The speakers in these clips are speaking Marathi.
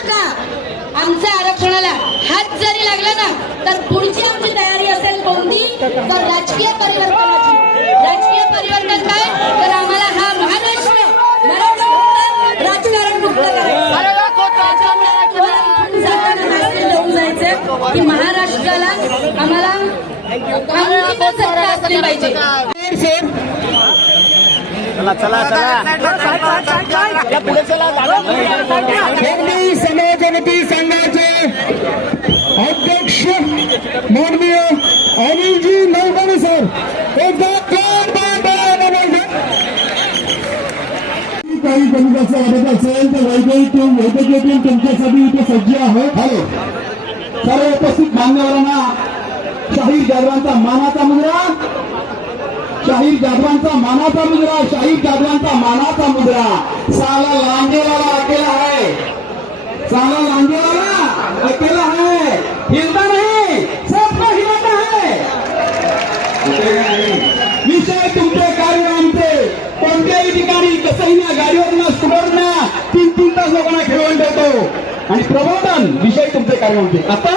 आमच्या आरक्षणाला हात जरी लागला ना तर पुढची आमची तयारी असेल कोणती? आम्हाला पाहिजे. हिंदी समाजमती संघाचे अध्यक्ष माननीय अनिलजी नवबने सर एकदा काही वाटत असेल तर वैद्यकीय टीम वैद्यकीय टीम तुमच्यासाठी इथे सज्ज आहे. हॅलो. मान्यवरांना शाहीर जाधवांचा मानाचा मुद्रा. शाहीर जाधवांचा मानाचा मुद्रा शाहीर जाधवांचा मानाचा मुद्रा. साला लांजेवाला अकेला है साला लांजेवाला अकेला है हिलता नाही. सबको हिलाता है विषय तुमचे कार्य आमचे. कोणत्याही ठिकाणी कसंही ना गाडीवर ना तीन तीन तास लोकांना खेळवून देतो आणि प्रबोधन विषय तुमचे कार्य आमचे. आता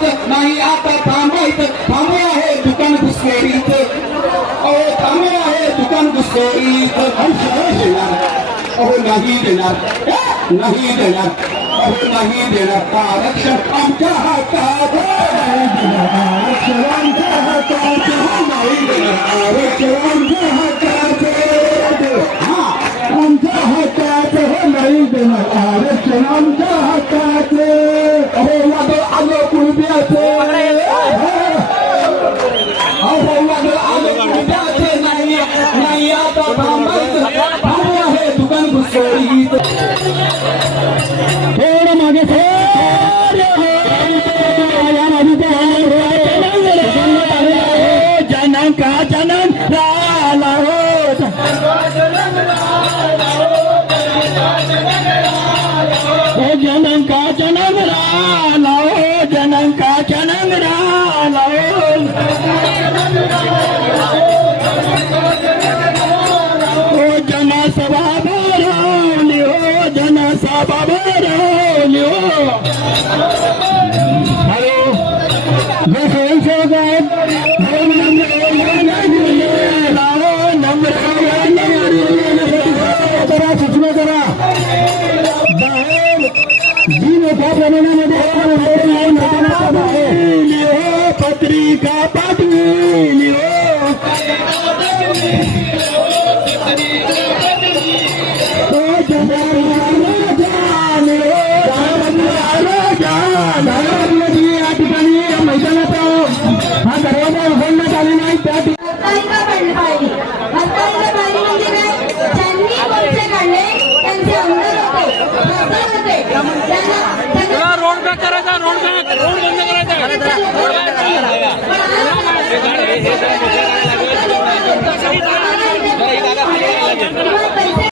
द्यायचं नाही आता थांबायचं थांबे आहे दुकान घुसखोरीचं अहो थांबे आहे दुकान घुसखोरीचं अहो, नाही देणार. नाही देणार. अहो, नाही देणार. आरक्षण आमच्या हातात. आरक्षण आमच्या हातात. नाही देणार. आरक्षण आमच्या हातात. नंबर करा सूचना करा बाहेर जी मोठ्या प्रमाणामध्ये बाहेर हो पत्रिका पाठवली Gracias.